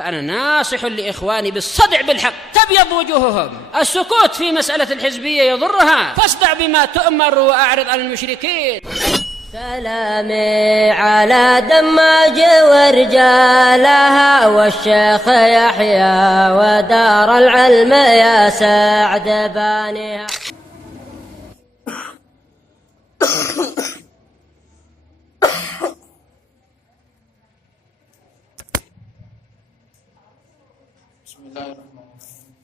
فأنا ناصح لإخواني بالصدع بالحق، تبيض وجوههم. السكوت في مسألة الحزبية يضرها، فاصدع بما تؤمر وأعرض عن المشركين. سلامي على دماج ورجالها والشيخ يحيى ودار العلم يا سعد بانيها. بسم الله الرحمن الرحيم.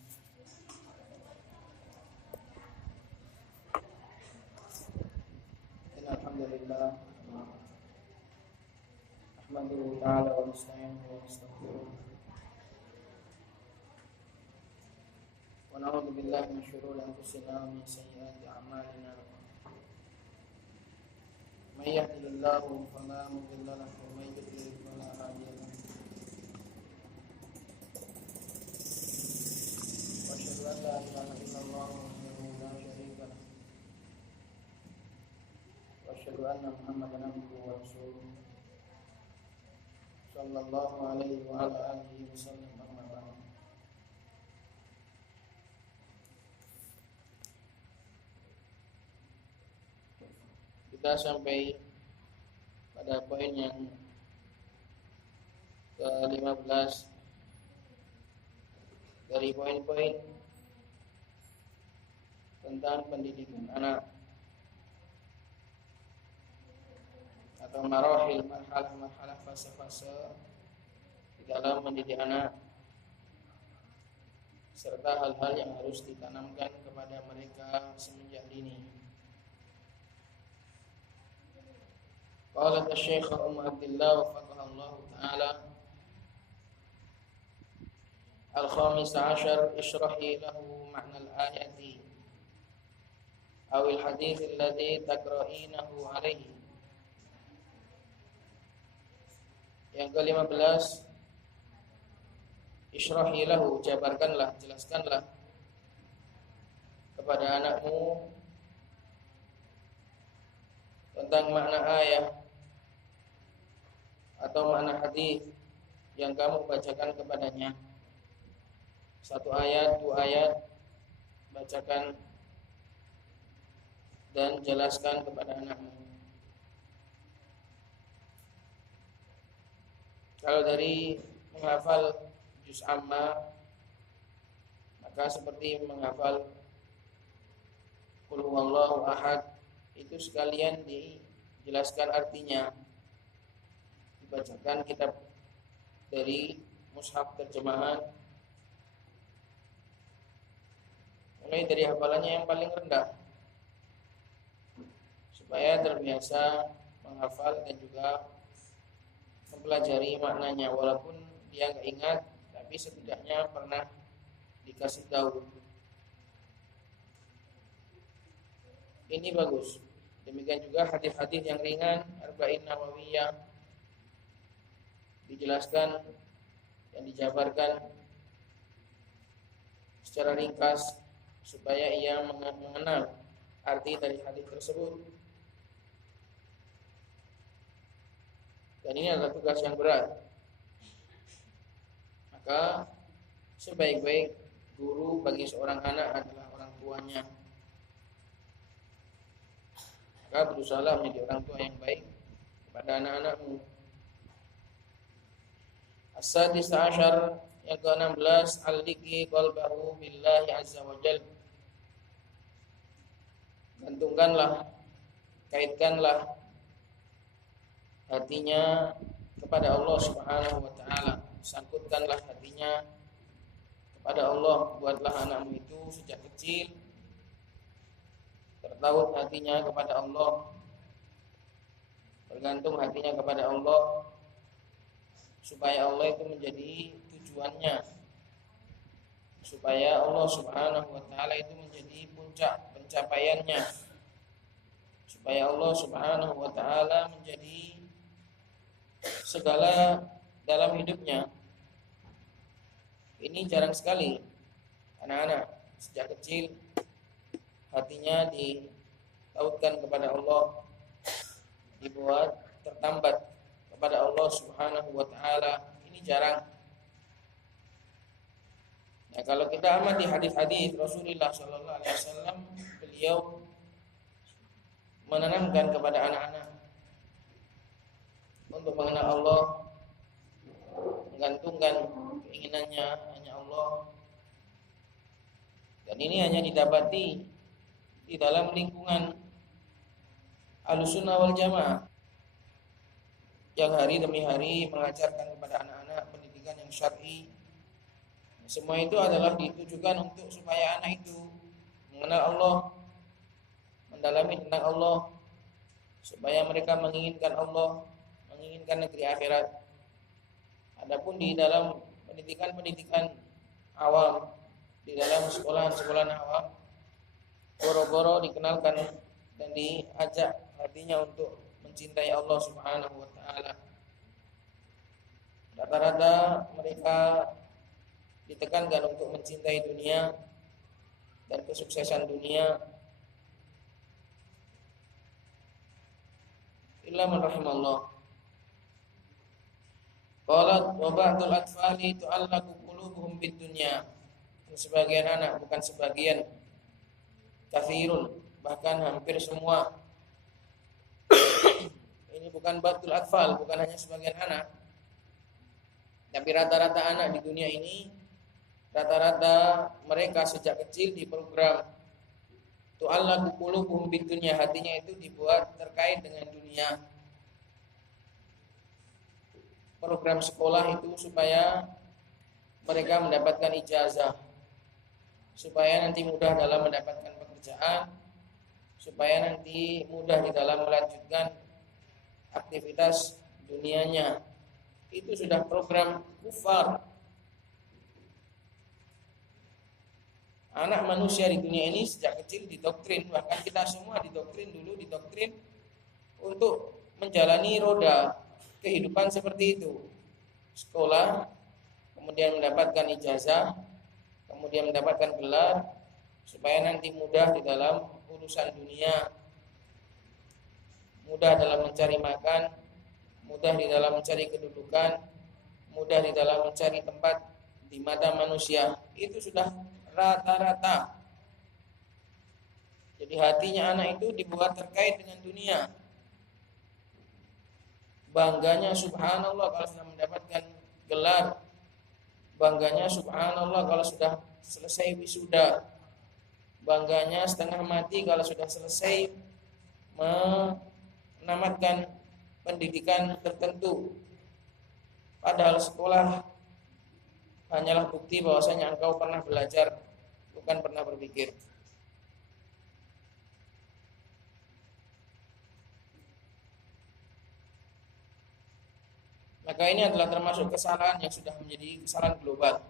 إن الحمد لله نحمده تعالى ونستعينه ونستغفره ونعوذ بالله من شرور أنفسنا ومن سيئات أعمالنا. من يهده الله فلا مضل له ومن يضلل فلا هادي له. وأشهد أن لا إله إلا الله وحده لا شريك له وأشهد أن محمدا عبده ورسوله صلى الله عليه وعلى آله وسلم. أما بعد. Kita sampai pada poin yang ke-15 dari poin-poin tentang pendidikan anak atau marhalah fase-fase di dalam mendidik anak serta hal-hal yang harus ditanamkan kepada mereka semenjak dini. Qalat asy-syaikh Abdullah wafaqaha Allah taala al-khamis ashar ishrahi lahu ma'na al-ayati aw al-hadits alladhi taqra'inahu alayhi. Yang ke-15, ishrahi lahu, jabarkanlah, jelaskanlah kepada anakmu tentang makna ayat atau makna hadis yang kamu bacakan kepadanya. Satu ayat, dua ayat, bacakan dan jelaskan kepada anakmu. Kalau dari menghafal juz amma, maka seperti menghafal Qul huwallahu ahad, itu sekalian dijelaskan artinya, dibacakan kitab dari mushaf terjemahan, mulai dari hafalannya yang paling rendah, supaya terbiasa menghafal dan juga mempelajari maknanya, walaupun dia nggak ingat, tapi setidaknya pernah dikasih tahu. Ini bagus. Demikian juga hadis-hadis yang ringan, arba'in nawawiyah, dijelaskan dan dijabarkan secara ringkas supaya ia mengenal arti dari hadis tersebut. Dan ini adalah tugas yang berat. Maka sebaik-baik guru bagi seorang anak adalah orang tuanya. Maka berusahalah menjadi orang tua yang baik kepada anak-anakmu. As-sadis ashar, yang ke-16, al-liqi qalbahu billahi azza wa jalla. Gantungkanlah, kaitkanlah hatinya kepada Allah Subhanahu wa taala. Sangkutkanlah hatinya kepada Allah. Buatlah anakmu itu sejak kecil tertaut hatinya kepada Allah, bergantung hatinya kepada Allah, supaya Allah itu menjadi tujuannya, supaya Allah Subhanahu wa taala itu menjadi puncak pencapaiannya, supaya Allah Subhanahu wa taala menjadi segala dalam hidupnya. Ini jarang sekali anak-anak sejak kecil hatinya ditautkan kepada Allah, dibuat tertambat kepada Allah Subhanahu wa taala. Ini jarang. Nah, kalau kita amati hadis-hadis Rasulullah Sallallahu Alaihi Wasallam, beliau menanamkan kepada anak-anak untuk mengenal Allah, menggantungkan keinginannya hanya Allah. Dan ini hanya didapati di dalam lingkungan Ahlussunnah wal Jamaah yang hari demi hari mengajarkan kepada anak-anak pendidikan yang syar'i. Semua itu adalah ditujukan untuk supaya anak itu mengenal Allah, mendalami tentang Allah, supaya mereka menginginkan Allah, menginginkan negeri akhirat. Adapun di dalam pendidikan-pendidikan awam, di dalam sekolah-sekolah awam, boro-boro dikenalkan dan diajak hatinya untuk mencintai Allah Subhanahu wa taala. Rata-rata mereka ditekankan untuk mencintai dunia dan kesuksesan dunia. Illa man rahimallah. Qalat wa ba'dul atfali tu'allaqu qulubuhum bid dunya. Sebagian anak, bukan sebagian, kathirun, bahkan hampir semua. Ini bukan ba'dul atfal, bukan hanya sebagian anak, tapi rata-rata anak di dunia ini, rata-rata mereka sejak kecil diprogram tu'allaqu qulubuhum bid dunya, hatinya itu dibuat terkait dengan dunia. Program sekolah itu supaya mereka mendapatkan ijazah, supaya nanti mudah dalam mendapatkan pekerjaan, supaya nanti mudah di dalam melanjutkan aktivitas dunianya. Itu sudah program kufar. Anak manusia di dunia ini sejak kecil didoktrin, bahkan kita semua didoktrin untuk menjalani roda kehidupan seperti itu. Sekolah, kemudian mendapatkan ijazah, kemudian mendapatkan gelar, supaya nanti mudah di dalam urusan dunia, mudah dalam mencari makan, mudah di dalam mencari kedudukan, mudah di dalam mencari tempat di mata manusia. Itu sudah rata-rata. Jadi hatinya anak itu dibuat terkait dengan dunia. Bangganya subhanallah kalau sudah mendapatkan gelar, bangganya subhanallah kalau sudah selesai wisuda, bangganya setengah mati kalau sudah selesai menamatkan pendidikan tertentu. Padahal sekolah hanyalah bukti bahwasanya engkau pernah belajar, bukan pernah berpikir. Maka ini adalah termasuk kesalahan yang sudah menjadi kesalahan global.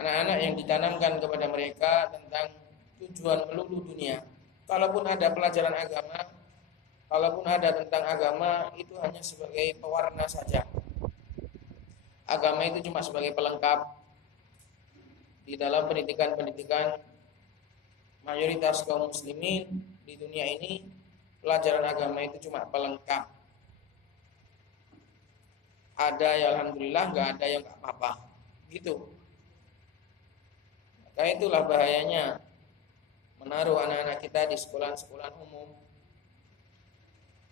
Anak-anak yang ditanamkan kepada mereka tentang tujuan melulu dunia. Kalaupun ada pelajaran agama, kalaupun ada tentang agama, itu hanya sebagai pewarna saja. Agama itu cuma sebagai pelengkap. Di dalam pendidikan-pendidikan mayoritas kaum muslimin di dunia ini, pelajaran agama itu cuma pelengkap. Ada ya alhamdulillah, nggak ada yang nggak apa-apa, gitu. Maka itulah bahayanya menaruh anak-anak kita di sekolah-sekolah umum,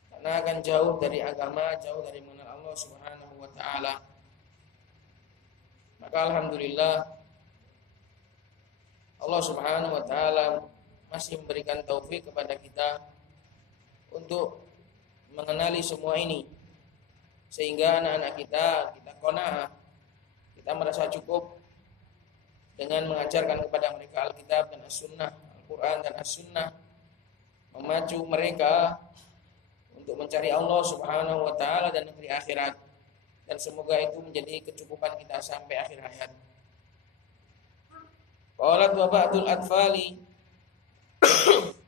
karena akan jauh dari agama, jauh dari mengenal Allah Subhanahu wa taala. Maka alhamdulillah Allah Subhanahu wa taala masih memberikan taufik kepada kita untuk mengenali semua ini, sehingga anak-anak kita qanaah, kita merasa cukup dengan mengajarkan kepada mereka Alkitab dan As-Sunnah, Al-Quran dan As-Sunnah, memacu mereka untuk mencari Allah Subhanahu wa taala dan negeri akhirat. Dan semoga itu menjadi kecukupan kita sampai akhir hayat. Qalat wa ba'dul atfali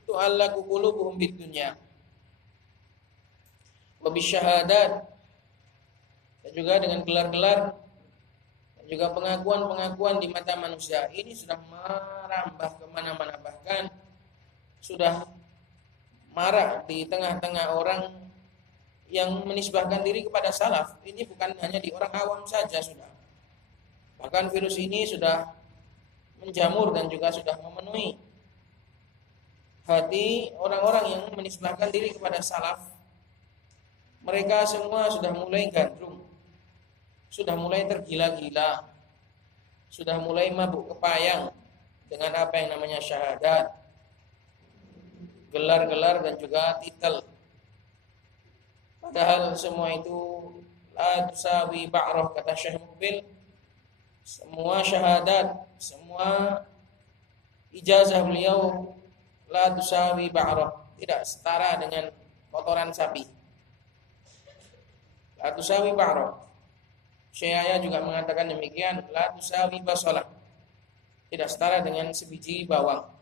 tu'allaqu qulubuhum bid dunya wa bisyahadat, dan juga dengan gelar-gelar dan juga pengakuan-pengakuan di mata manusia. Ini sudah merambah kemana-mana, bahkan sudah marak di tengah-tengah orang yang menisbahkan diri kepada salaf. Ini bukan hanya di orang awam saja sudah. Bahkan virus ini sudah menjamur dan juga sudah memenuhi hati orang-orang yang menisbahkan diri kepada salaf. Mereka semua sudah mulai gandrung, sudah mulai tergila-gila, sudah mulai mabuk kepayang dengan apa yang namanya syahadat, gelar-gelar dan juga titel. Padahal semua itu la tusawi ba'rah, kata Syekh Mukbil. Semua syahadat, semua ijazah beliau la tusawi ba'rah, tidak setara dengan kotoran sapi. La tusawi ba'rah. Syekh juga mengatakan demikian, la tusawi basalah, tidak setara dengan sebiji bawang.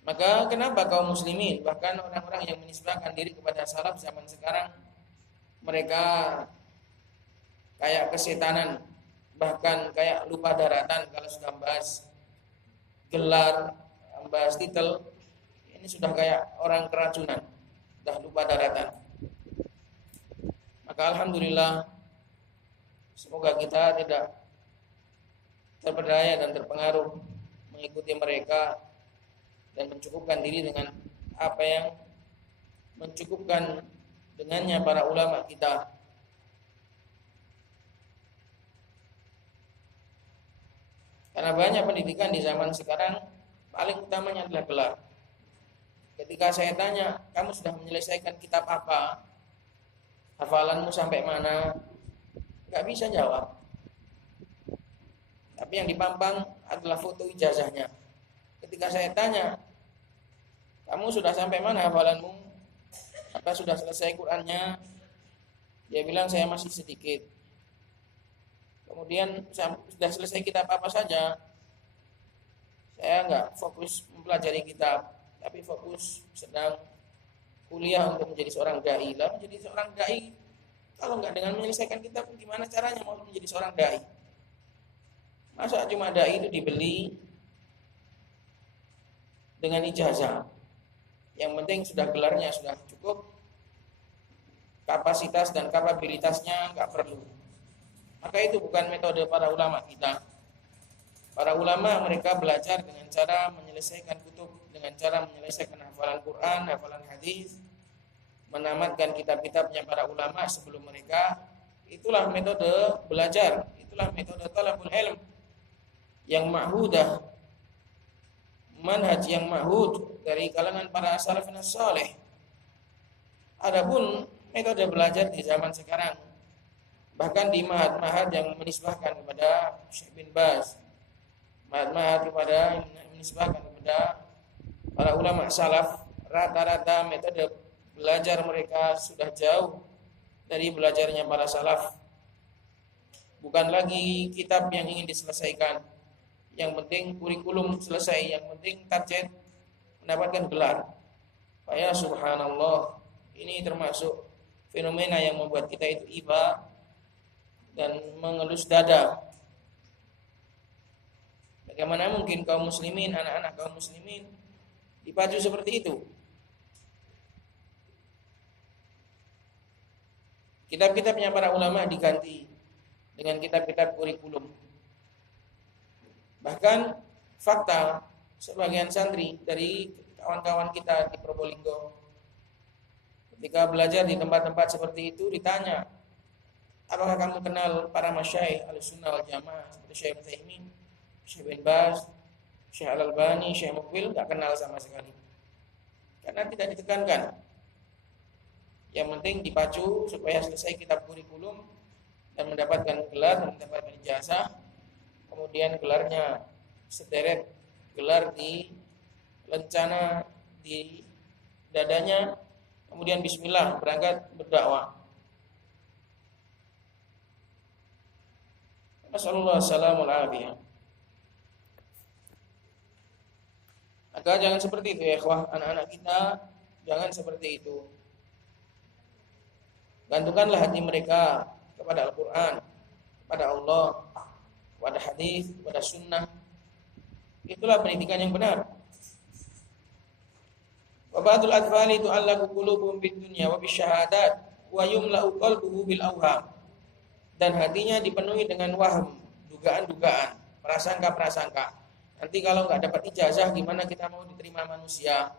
Maka kenapa kaum muslimin, bahkan orang-orang yang menisbahkan diri kepada salaf zaman sekarang, mereka kayak kesetanan, bahkan kayak lupa daratan kalau sudah bahas gelar, bahas titel, ini sudah kayak orang keracunan, sudah lupa daratan. Maka alhamdulillah, semoga kita tidak terpedaya dan terpengaruh mengikuti mereka dan mencukupkan diri dengan apa yang mencukupkan dengannya para ulama kita. Karena banyak pendidikan di zaman sekarang paling utamanya adalah gelar. Ketika saya tanya, kamu sudah menyelesaikan kitab apa? Hafalanmu sampai mana? Gak bisa jawab. Tapi yang dipampang adalah foto ijazahnya. Ketika saya tanya, kamu sudah sampai mana hafalanmu? Apa sudah selesai Qur'annya? Dia bilang saya masih sedikit. Kemudian sudah selesai kitab apa saja? Saya enggak fokus mempelajari kitab, tapi fokus sedang kuliah untuk menjadi seorang dai. Lah menjadi seorang dai kalau enggak dengan menyelesaikan kitab, gimana caranya mau menjadi seorang dai? Masa cuma dai itu dibeli dengan ijazah? Yang penting sudah gelarnya sudah cukup, kapasitas dan kapabilitasnya enggak perlu. Maka itu bukan metode para ulama kita. Para ulama mereka belajar dengan cara menyelesaikan kutub, dengan cara menyelesaikan hafalan Quran, hafalan hadis, menamatkan kitab-kitabnya para ulama sebelum mereka. Itulah metode belajar, itulah metode talabul ilm yang ma'hudah, manhaj yang ma'hud dari kalangan para salafun saleh. Adapun metode belajar di zaman sekarang, bahkan di mahat-mahat yang menisbahkan kepada Syekh bin Baz, mahat-mahat kepada menisbahkan kepada para ulama salaf, rata-rata metode belajar mereka sudah jauh dari belajarnya para salaf. Bukan lagi kitab yang ingin diselesaikan, yang penting kurikulum selesai, yang penting target mendapatkan gelar. Ya subhanallah, ini termasuk fenomena yang membuat kita itu iba dan mengelus dada. Bagaimana mungkin kaum muslimin, anak-anak kaum muslimin dipacu seperti itu? Kitab-kitabnya para ulama diganti dengan kitab-kitab kurikulum. Bahkan fakta, sebagian santri dari kawan-kawan kita di Probolinggo ketika belajar di tempat-tempat seperti itu ditanya, apakah kamu kenal para masyayikh Ahlussunnah wal Jamaah seperti Syekh Utsaimin, Syekh bin Baz, Syekh Al-Albani, Syekh Mukbil? Enggak kenal sama sekali. Karena tidak ditekankan. Yang penting dipacu supaya selesai kitab kurikulum dan mendapatkan gelar, dan mendapatkan ijazah. Kemudian gelarnya sederet, gelar di lencana di dadanya. Kemudian bismillah berangkat berdakwah. Nasallallahu salamul afiyah. Maka jangan seperti itu ya ikhwah, anak-anak kita jangan seperti itu. Gantungkanlah hati mereka kepada Al-Quran, kepada Allah, kepada hadis, kepada sunnah. Itulah pendidikan yang benar. Wa ba'dul atfali tu'allaqu qulubuhum bid dunya wa bisyahadat wa yumla'u qalbuhu bil awham, dan hatinya dipenuhi dengan waham, dugaan-dugaan, prasangka-prasangka. Nanti kalau nggak dapat ijazah gimana kita mau diterima manusia?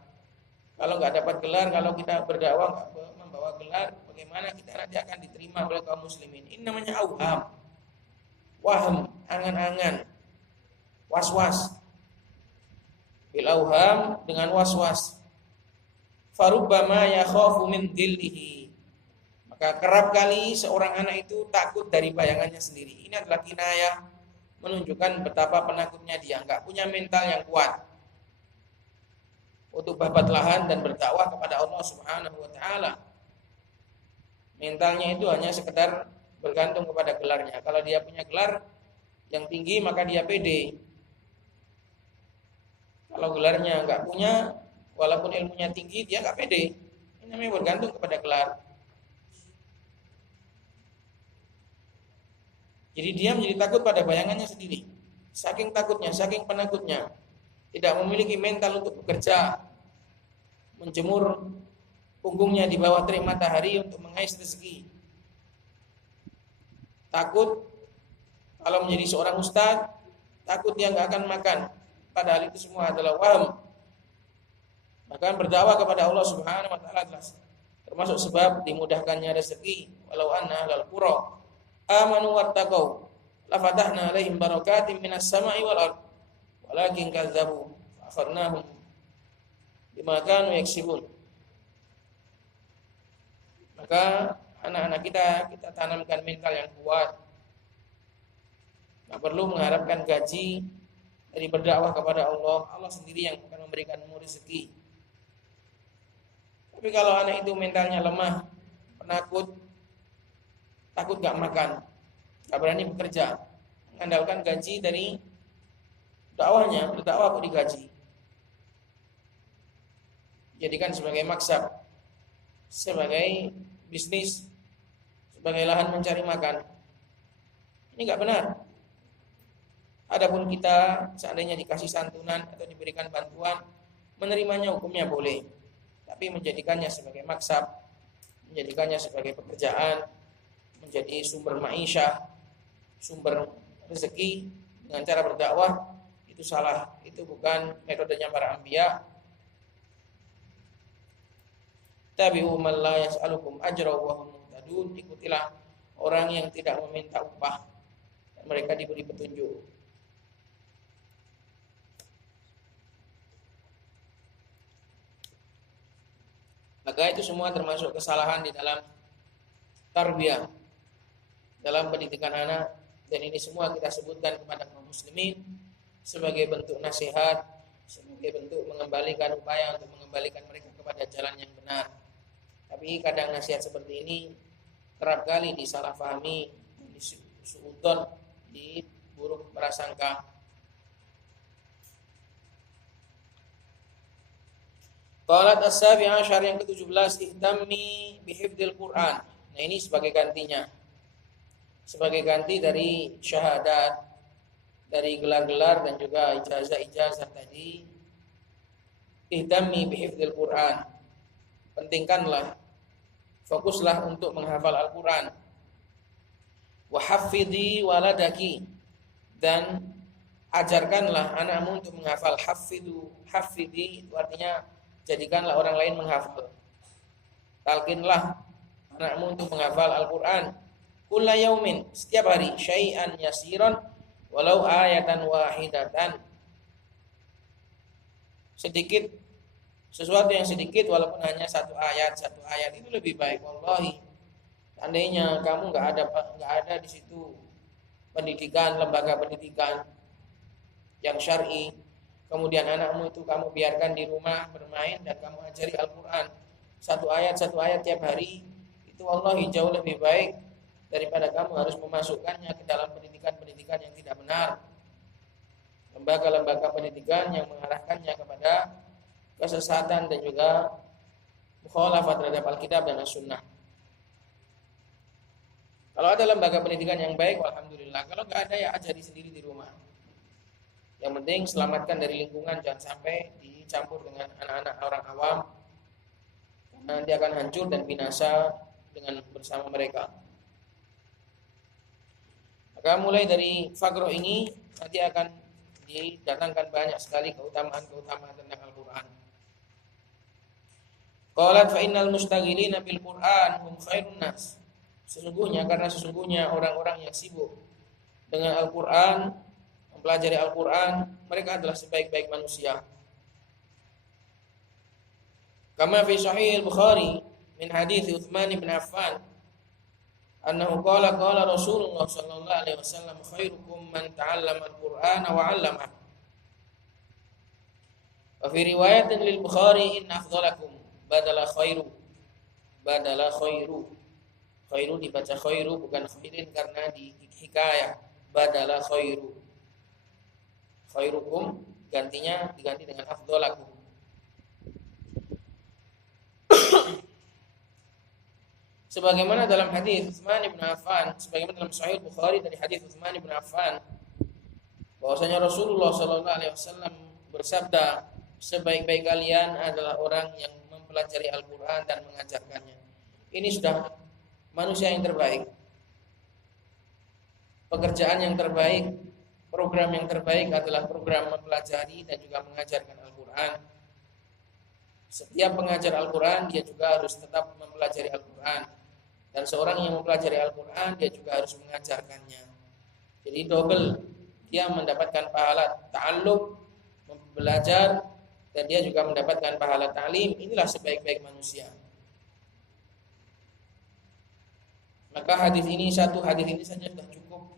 Kalau nggak dapat gelar, kalau kita berdakwah nggak membawa gelar, bagaimana kita nanti akan diterima oleh kaum muslimin? Ini namanya auham, waham, angan-angan, was-was. Bil auham, dengan was-was. Farubbama yakhafu min dhillihi. Maka kerap kali seorang anak itu takut dari bayangannya sendiri. Ini adalah kinayah menunjukkan betapa penakutnya dia, nggak punya mental yang kuat untuk babat lahan dan berdakwah kepada Allah Subhanahu wa taala. Mentalnya itu hanya sekedar bergantung kepada gelarnya. Kalau dia punya gelar yang tinggi maka dia pede. Kalau gelarnya enggak punya, walaupun ilmunya tinggi, dia enggak pede. Ini namanya bergantung kepada gelar. Jadi dia menjadi takut pada bayangannya sendiri. Saking takutnya, saking penakutnya, tidak memiliki mental untuk bekerja, menjemur punggungnya di bawah terik matahari untuk mengais rezeki. Takut kalau menjadi seorang ustaz, takut dia enggak akan makan. Padahal itu semua adalah waham. Maka berdakwah kepada Allah Subhanahu wa taala termasuk sebab dimudahkannya rezeki. Walau anna ahlal qura amanu wattaqau la fatahna alaihim barakatim minas sama'i wal ard walakin kazzabu fa akhadnahum bima kanu yaksibun. Maka anak-anak kita tanamkan mental yang kuat. Tak perlu mengharapkan gaji dari berdakwah kepada Allah. Allah sendiri yang akan memberikanmu rezeki. Tapi kalau anak itu mentalnya lemah, penakut, takut gak makan, gak berani bekerja, mengandalkan gaji dari dakwahnya, berdakwah kok digaji, jadikan sebagai maksab, sebagai bisnis, sebagai lahan mencari makan. Ini gak benar. Adapun kita seandainya dikasih santunan atau diberikan bantuan, menerimanya hukumnya boleh. Tapi menjadikannya sebagai maksab, menjadikannya sebagai pekerjaan, menjadi sumber ma'isyah, sumber rezeki dengan cara berdakwah, itu salah. Itu bukan metodenya para anbiya. Tabi'u man la yas'alukum ajra wa hum muhtadun. Ikutilah orang yang tidak meminta upah dan mereka diberi petunjuk. Maka itu semua termasuk kesalahan di dalam tarbiyah, dalam pendidikan anak, dan ini semua kita sebutkan kepada kaum muslimin sebagai bentuk nasihat, sebagai bentuk mengembalikan upaya untuk mengembalikan mereka kepada jalan yang benar. Tapi kadang nasihat seperti ini kerap kali disalahfahami, disuudon, diburuk prasangka. Qalat as-sabi asyar, yang ke-17, ihtammi bihifdzil Qur'an. Nah, ini sebagai gantinya. Sebagai ganti dari syahadat, dari gelar-gelar dan juga ijazah-ijazah tadi. Ihtammi bihifdzil Qur'an. Pentingkanlah, fokuslah untuk menghafal Al-Qur'an. Wa haffidhi waladaki, dan ajarkanlah anakmu untuk menghafal. Haffidhi itu artinya jadikanlah orang lain menghafal. Talkinlah anakmu untuk menghafal Al-Qur'an. Kulla yaumin, setiap hari, syai'an yasiran walau ayatan wahidatan. Sedikit, sesuatu yang sedikit walaupun hanya satu ayat itu lebih baik. Wallahi, seandainya kamu enggak ada di situ pendidikan, lembaga pendidikan yang syar'i, kemudian anakmu itu kamu biarkan di rumah bermain dan kamu ajari Al-Quran satu ayat tiap hari, itu wallahi jauh lebih baik daripada kamu harus memasukkannya ke dalam pendidikan-pendidikan yang tidak benar, lembaga-lembaga pendidikan yang mengarahkannya kepada kesesatan dan juga mukhalafat terhadap Alkitab dan As-Sunnah. Kalau ada lembaga pendidikan yang baik, alhamdulillah. Kalau nggak ada, ya ajari sendiri di rumah. Yang penting selamatkan dari lingkungan, jangan sampai dicampur dengan anak-anak orang awam, karena nanti akan hancur dan binasa dengan bersama mereka. Maka mulai dari Faqrah ini nanti akan didatangkan banyak sekali keutamaan-keutamaan tentang Al-Qur'an. Qalat fa innal mustaghilina bil Qur'an hum khairun nas. Sesungguhnya orang-orang yang sibuk dengan Al-Qur'an, mempelajari Al-Qur'an, mereka adalah sebaik-baik manusia. Kama fi Sahih Al-Bukhari min hadits Utsman bin Affan annahu qala Rasulullah sallallahu alaihi wasallam khairukum man ta'allama al-Qur'ana wa 'allamahu. Wa fi riwayatin lil Bukhari inna afdalakum badala khairu. Khairu dibaca khairu bukan khairin karena di hikayah. Badala khairu. Khairukum diganti dengan afdalakum. Sebagaimana dalam hadis Utsman bin Affan, sebagaimana dalam Sahih Bukhari dari hadis Utsman bin Affan, bahwasanya Rasulullah sallallahu alaihi wasallam bersabda, sebaik-baik kalian adalah orang yang mempelajari Al-Qur'an dan mengajarkannya. Ini sudah manusia yang terbaik. Pekerjaan yang terbaik, program yang terbaik adalah program mempelajari dan juga mengajarkan Al-Qur'an. Setiap pengajar Al-Qur'an dia juga harus tetap mempelajari Al-Qur'an. Dan seorang yang mempelajari Al-Qur'an dia juga harus mengajarkannya. Jadi double, dia mendapatkan pahala ta'allum, belajar, dan dia juga mendapatkan pahala ta'lim. Inilah sebaik-baik manusia. Maka satu hadis ini saja sudah cukup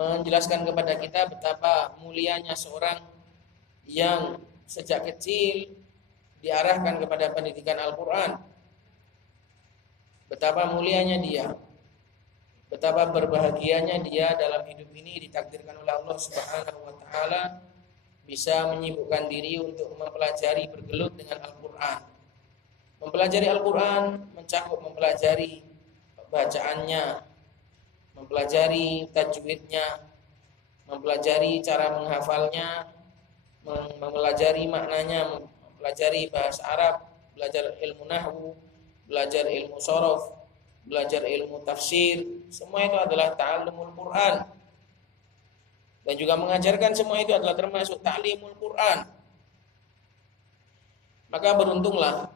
menjelaskan kepada kita betapa mulianya seorang yang sejak kecil diarahkan kepada pendidikan Al-Qur'an. Betapa mulianya dia, betapa berbahagianya dia dalam hidup ini ditakdirkan oleh Allah Subhanahu wa taala bisa menyibukkan diri untuk mempelajari, bergelut dengan Al-Qur'an. Mempelajari Al-Qur'an mencakup mempelajari bacaannya, mempelajari tajwidnya, mempelajari cara menghafalnya, mempelajari maknanya, mempelajari bahasa Arab, belajar ilmu nahwu, belajar ilmu shorof, belajar ilmu tafsir. Semua itu adalah ta'allumul Qur'an. Dan juga mengajarkan semua itu adalah termasuk ta'limul Qur'an. Maka beruntunglah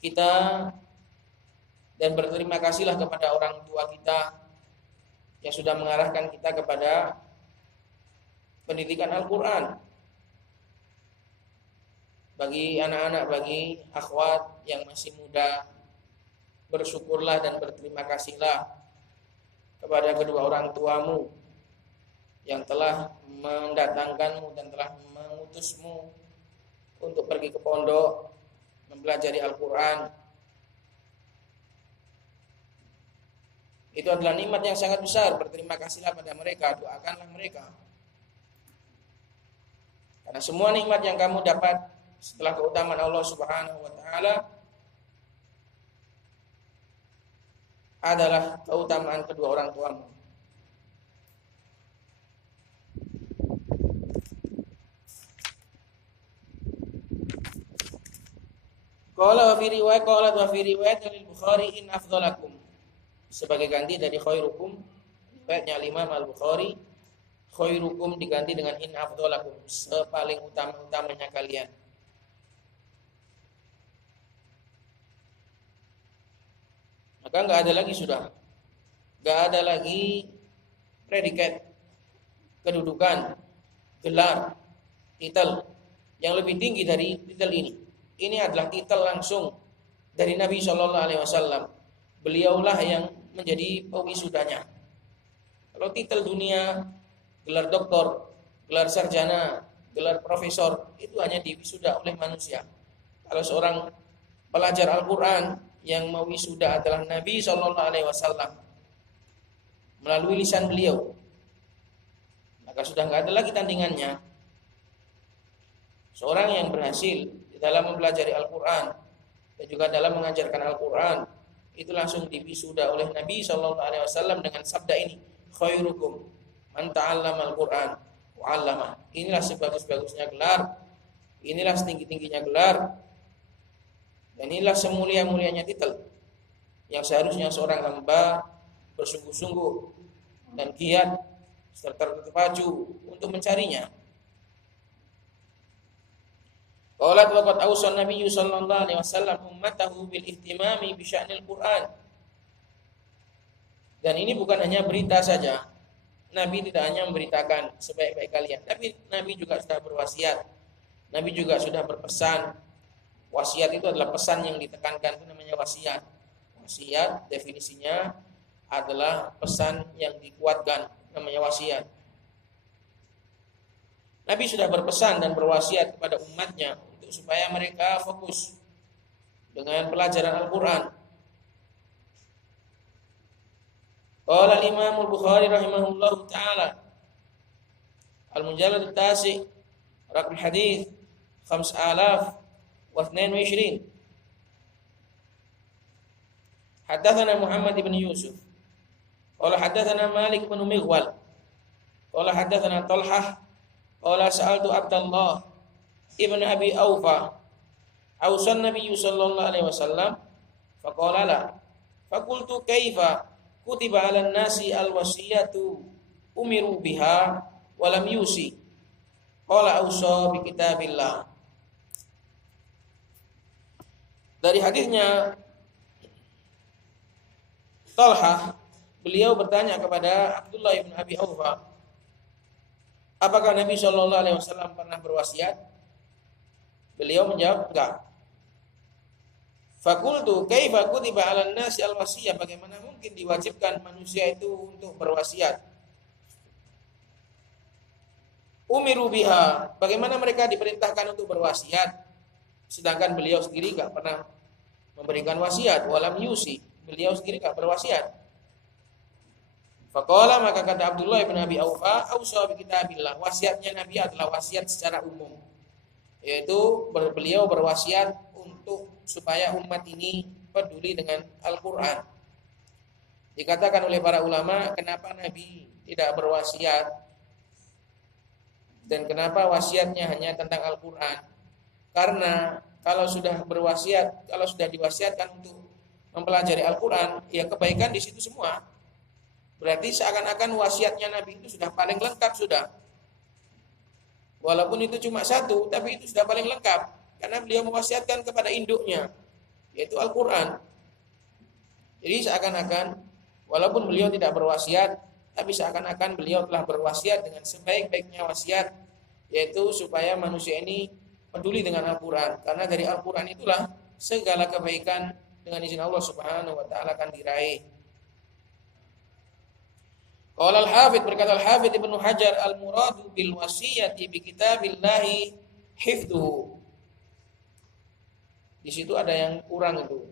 kita dan berterima kasihlah kepada orang tua kita yang sudah mengarahkan kita kepada pendidikan Al-Qur'an. Bagi anak-anak, bagi akhwat yang masih muda, bersyukurlah dan berterima kasihlah kepada kedua orang tuamu yang telah mendatangkanmu dan telah mengutusmu untuk pergi ke pondok mempelajari Al-Qur'an. Itu adalah nikmat yang sangat besar. Berterima kasihlah pada mereka, doakanlah mereka. Karena semua nikmat yang kamu dapat setelah keutamaan Allah Subhanahu wa taala adalah keutamaan kedua orang tuamu. Qala wa fi riwayat al-Bukhari in afdalakum. Sebagai ganti dari khairukum, riwayatnya Imam Al-Bukhari, khairukum diganti dengan in afdalakum, sepaling utama-utamanya kalian. Maka enggak ada lagi predikat, kedudukan, gelar, titel yang lebih tinggi dari titel ini. Ini adalah titel langsung dari Nabi Shallallahu Alaihi Wasallam. Beliaulah yang menjadi pewisudanya. Kalau titel dunia, gelar doktor, gelar sarjana, gelar profesor, itu hanya diwisuda oleh manusia. Kalau seorang pelajar Al-Quran yang mewisuda adalah Nabi Shallallahu Alaihi Wasallam melalui lisan beliau, maka sudah nggak ada lagi tandingannya. Seorang yang berhasil di dalam mempelajari Al-Quran dan juga dalam mengajarkan Al-Quran itu langsung diwisuda oleh Nabi Shallallahu Alaihi Wasallam dengan sabda ini, khairukum man ta'allama Al-Quran wa 'allama. Inilah sebagus-bagusnya gelar, inilah setinggi-tingginya gelar Dan inilah semulia-mulianya titel yang seharusnya seorang hamba bersungguh-sungguh dan giat serta terpacu untuk mencarinya. Qalat wa qad awsa an-nabiy sallallahu alaihi wasallam ummatahu bil ihtimami bi sya'nil Qur'an. Dan ini bukan hanya berita saja. Nabi tidak hanya memberitakan sebaik-baik kalian, tapi Nabi juga sudah berwasiat. Nabi juga sudah berpesan. Wasiat itu adalah pesan yang ditekankan, itu namanya wasiat. Wasiat definisinya adalah pesan yang dikuatkan, namanya wasiat. Nabi sudah berpesan dan berwasiat kepada umatnya untuk supaya mereka fokus dengan pelajaran Al-Qur'an. Qala al-Imam al-Bukhari rahimahullahu taala al-mujallad at-tasi' raqam hadits 5022 Haddatsana Muhammad ibn Yusuf qala haddatsana Malik bin Mughwal qala haddatsana Talhah qala sa'altu Abdullah ibn Abi Aufa awsan Nabi sallallahu alaihi wasallam faqala la faqultu kaifa kutiba 'alan nasi al-wasiyatu umiru biha wa lam yusi qala awsa bi kitabillah. Dari hadisnya Talhah, beliau bertanya kepada Abdullah bin Abi Aufa, apakah Nabi sallallahu alaihi wasallam pernah berwasiat? Beliau menjawab, enggak. Fakultu kaifa kutiba 'alan nasi al-wasiyah, bagaimana mungkin diwajibkan manusia itu untuk berwasiat? Umiru biha, bagaimana mereka diperintahkan untuk berwasiat sedangkan beliau sendiri enggak pernah memberikan wasiat, walam yusi, beliau sendiri enggak berwasiat. Faqala, maka kata Abdullah bin Abi Aufa, ausa bi kitabillah, wasiatnya Nabi adalah wasiat secara umum, yaitu beliau berwasiat untuk supaya umat ini peduli dengan Al-Qur'an. Dikatakan oleh para ulama, kenapa Nabi tidak berwasiat dan kenapa wasiatnya hanya tentang Al-Qur'an? Karena kalau sudah berwasiat, kalau sudah diwasiatkan untuk mempelajari Al-Qur'an, ya kebaikan di situ semua. Berarti seakan-akan wasiatnya Nabi itu sudah paling lengkap sudah. Walaupun itu cuma satu, tapi itu sudah paling lengkap. Karena beliau mewasiatkan kepada induknya, yaitu Al-Quran. Jadi seakan-akan, walaupun beliau tidak berwasiat, tapi seakan-akan beliau telah berwasiat dengan sebaik-baiknya wasiat, yaitu supaya manusia ini peduli dengan Al-Quran. Karena dari Al-Quran itulah segala kebaikan dengan izin Allah Subhanahu wa ta'ala akan diraih. Qala al-Hafidz, berkata al-Hafidz Ibnu Hajar, al-muradu bil wasiyati bi kitabillahi hifdhuhu. Di situ ada yang kurang itu.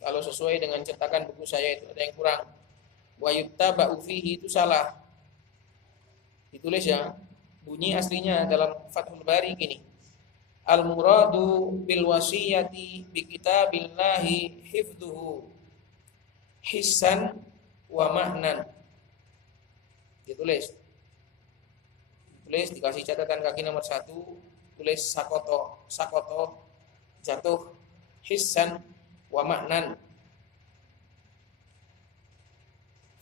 Kalau sesuai dengan cetakan buku saya itu ada yang kurang. Wa yuttaba'u fihi, itu salah. Ditulis ya. Bunyi aslinya dalam Fathul Bari gini. Al-muradu bil wasiyati bi kitabillahi hifdhuhu hissan wa ma'nan. Ditulis dikasih catatan kaki nomor 1, tulis sakoto jatuh, hissan wa ma'nan,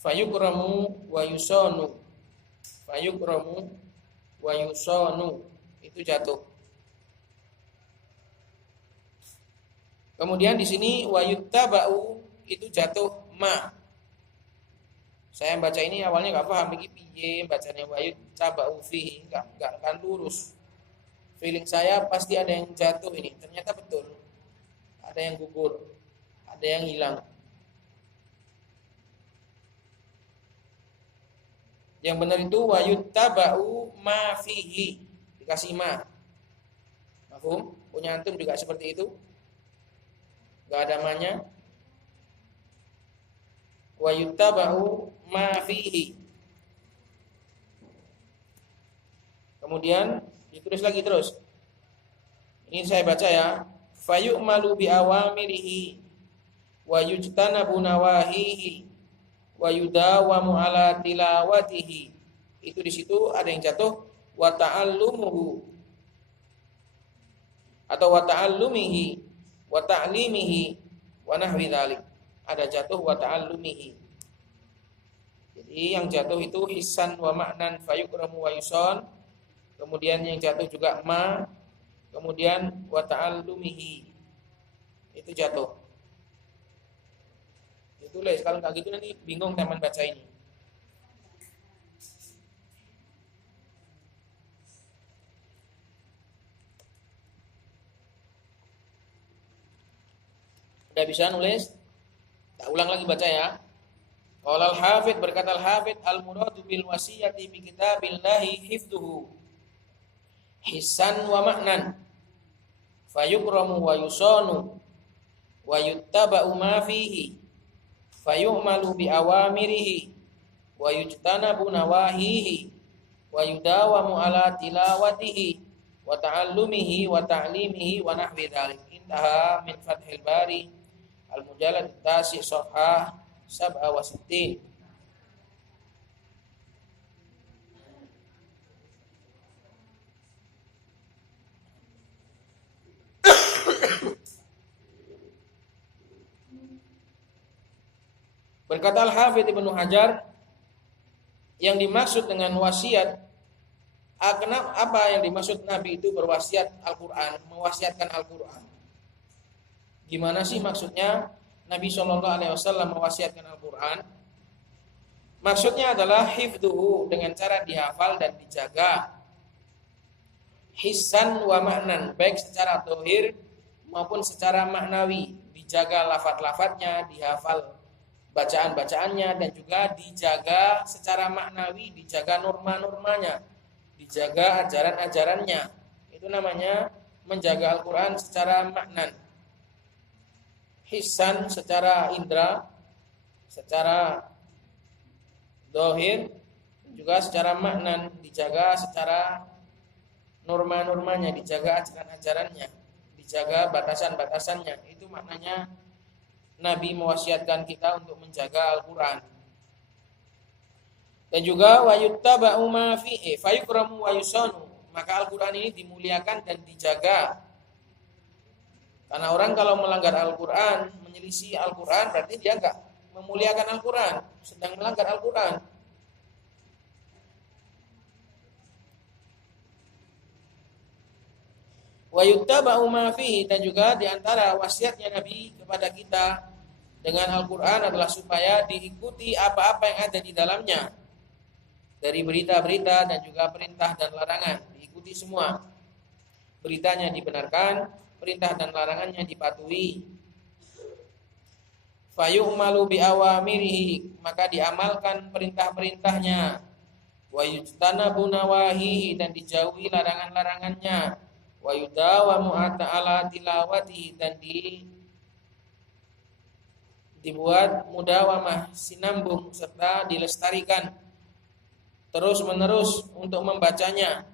fayukramu wa yusonu, itu jatuh. Kemudian di sini wa yuttaba'u, itu jatuh ma. Saya baca ini awalnya enggak paham iki piye bacanya wa yuttaba'u fihi, enggak kan lurus. Feeling saya pasti ada yang jatuh ini. Ternyata betul. Ada yang gugur, ada yang hilang. Yang benar itu wa yuttaba'u ma fihi, dikasih ma. Mafhum? Punya antum juga seperti itu? Enggak ada ma-nya. Wa yuttaba'u ma fihi. Kemudian ditulis lagi terus. Ini saya baca ya. Fayu'malu bi awamirihi wa yujtanabu nawahihi wa yudawamu ala tilawatihi. Itu di situ ada yang jatuh wa ta'allumuhu atau wa ta'allumihi wa ta'limihi wa nahwi dzalik. Ada jatuh wa ta'allumihi. Jadi yang jatuh itu hissan wa ma'nan fayukramu wa yuson. Kemudian yang jatuh juga ma, kemudian wa ta'allumihi. Itu jatuh. Ditulis, kalau enggak gitu nanti bingung teman baca ini. Udah bisa nulis? Tak ulang lagi baca ya. Qala al-Hafidz, berkata al-Hafidz, al-muradu bil wasiyati bi kitabillahi hifdzuhu hissan wa ma'nan fayukramu wa yusanu wa yuttaba'u ma fihi fayu'malu bi awamirihi wa yujtanabu nawahihi wa yudawamu ala tilawatihi wa ta'allumihi wa ta'limihi wa nahwi dzalik. Intaha min Fathil Bari al-mujallad at-tasi' safhah 67. Berkata Al-Hafidz Ibnu Hajar, yang dimaksud dengan wasiat, apa yang dimaksud Nabi itu berwasiat Al-Quran, mewasiatkan Al-Quran? Gimana sih maksudnya Nabi SAW mewasiatkan Al-Quran? Maksudnya adalah hifdzuhu, dengan cara dihafal dan dijaga, hissan wa ma'nan, baik secara zahir maupun secara maknawi, dijaga lafaz-lafaznya, dihafal bacaan-bacaannya, dan juga dijaga secara maknawi, dijaga norma-normanya, dijaga ajaran-ajarannya. Itu namanya menjaga Al-Quran secara maknan. Hissan secara indra, secara zahir, juga secara maknan, dijaga secara norma-normanya, dijaga ajaran-ajarannya, dijaga batasan-batasannya. Itu maknanya Nabi mewasiatkan kita untuk menjaga Al-Quran. Dan juga wa yuttaba'u ma fihi fayukramu wa yusanu, maka Al-Quran ini dimuliakan dan dijaga. Karena orang kalau melanggar Al-Quran, menyelisih Al-Quran, berarti dia enggak memuliakan Al-Quran, sedang melanggar Al-Quran. Wa yuttaba'u ma fihi, dan juga diantara wasiatnya Nabi kepada kita dengan Al-Quran adalah supaya diikuti apa-apa yang ada di dalamnya, dari berita-berita dan juga perintah dan larangan, diikuti semua. Beritanya dibenarkan, perintah dan larangannya dipatuhi. Fayu'malu bi awamirihi, maka diamalkan perintah-perintahnya. Wa yujtanabu nawahihi, dan dijauhi larangan-larangannya. Wa yudawamu ala tilawati, dan dibuat mudawamah, sinambung, serta dilestarikan terus menerus untuk membacanya.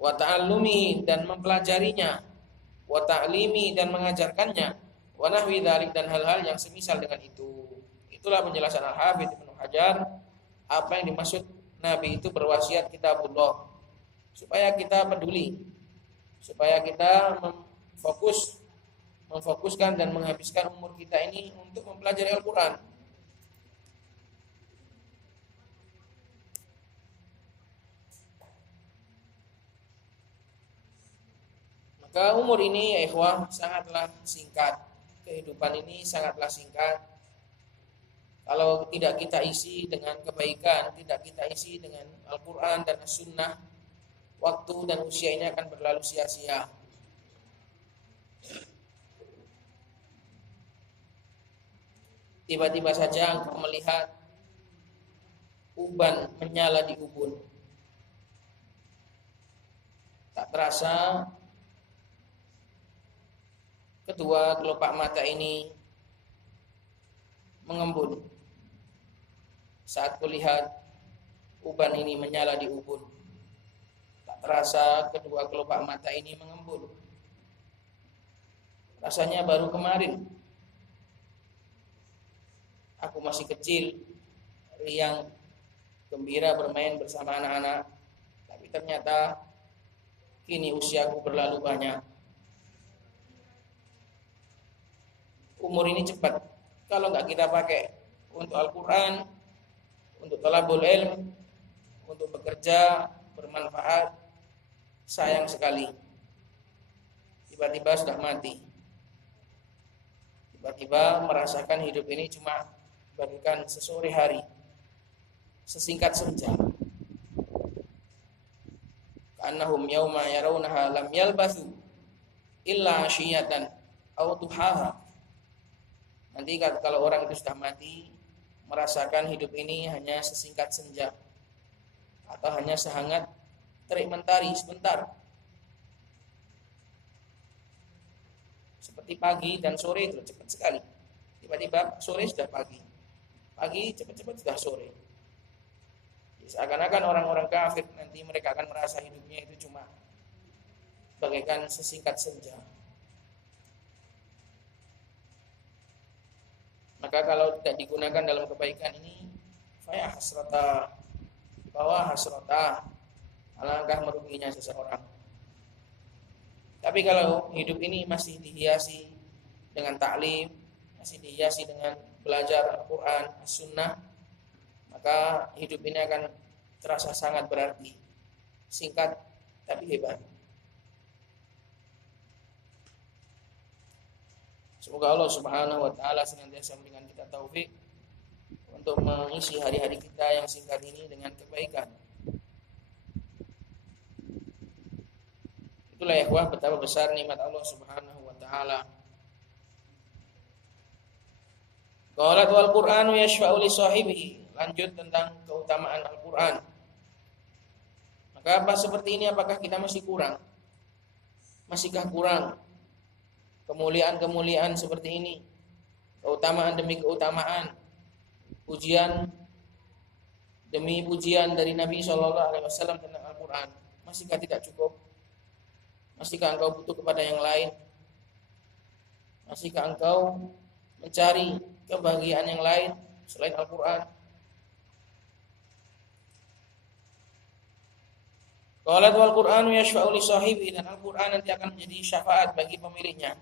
Wa ta'allumi, dan mempelajarinya. Wa ta'limi, dan mengajarkannya. Wa nahwi dzalik, dan hal-hal yang semisal dengan itu. Itulah penjelasan Al-Hafidz Ibnu Hajar apa yang dimaksud Nabi itu berwasiat kitabullah, supaya kita peduli, supaya kita memfokuskan dan menghabiskan umur kita ini untuk mempelajari Al-Quran. Maka umur ini ya ikhwah sangatlah singkat, kehidupan ini sangatlah singkat. Kalau tidak kita isi dengan kebaikan, tidak kita isi dengan Al-Quran dan As-Sunnah, waktu dan usia ini akan berlalu sia-sia. Tiba-tiba saja engkau melihat uban menyala di ubun. Tak terasa kedua kelopak mata ini mengembun saat kulihat uban ini menyala di ubun. Tak terasa kedua kelopak mata ini mengembun. Rasanya baru kemarin aku masih kecil, riang, gembira bermain bersama anak-anak. Tapi ternyata kini usiaku berlalu banyak. umur ini cepat. Kalau nggak kita pakai untuk Al-Quran, untuk talabul ilm, untuk bekerja, bermanfaat, sayang sekali. Tiba-tiba sudah mati. Tiba-tiba merasakan hidup ini cuma bagaikan sesore hari, sesingkat senja. Ka'annahum yauma yarawnaha lam yalbathu illa ashiyatan aw duhaha. Nanti kalau orang itu sudah mati, merasakan hidup ini hanya sesingkat senja atau hanya sehangat terik mentari sebentar. Seperti pagi dan sore itu cepat sekali. Tiba-tiba sore sudah pagi. Pagi cepat-cepat sudah sore. Seakan-akan orang-orang kafir nanti mereka akan merasa hidupnya itu cuma bagaikan sesingkat senja. Maka kalau tidak digunakan dalam kebaikan ini, faya hasrata, bahwa hasrata, alangkah meruginya seseorang. Tapi kalau hidup ini masih dihiasi dengan taklim, masih dihiasi dengan belajar Al-Quran, As-Sunnah, maka hidup ini akan terasa sangat berarti. Singkat tapi hebat. Semoga Allah Subhanahu wa taala senantiasa memberikan kita taufik untuk mengisi hari-hari kita yang singkat ini dengan kebaikan. Itulah ya ikhwah betapa besar nikmat Allah Subhanahu wa taala. Qalat wal Qur'anu yashfa'u li sahibihi. Lanjut tentang keutamaan Al-Qur'an. Maka apa seperti ini apakah kita masih kurang? Masihkah kurang kemuliaan-kemuliaan seperti ini? Keutamaan demi keutamaan, pujian demi pujian dari Nabi sallallahu alaihi wasallam tentang Al-Qur'an. Masihkah tidak cukup? Masihkah engkau butuh kepada yang lain? Masihkah engkau mencari kebahagiaan yang lain selain Al-Qur'an? Qalat wal Qur'anu yashfa'u li sahibi, dan Al-Qur'an nanti akan menjadi syafaat bagi pemiliknya.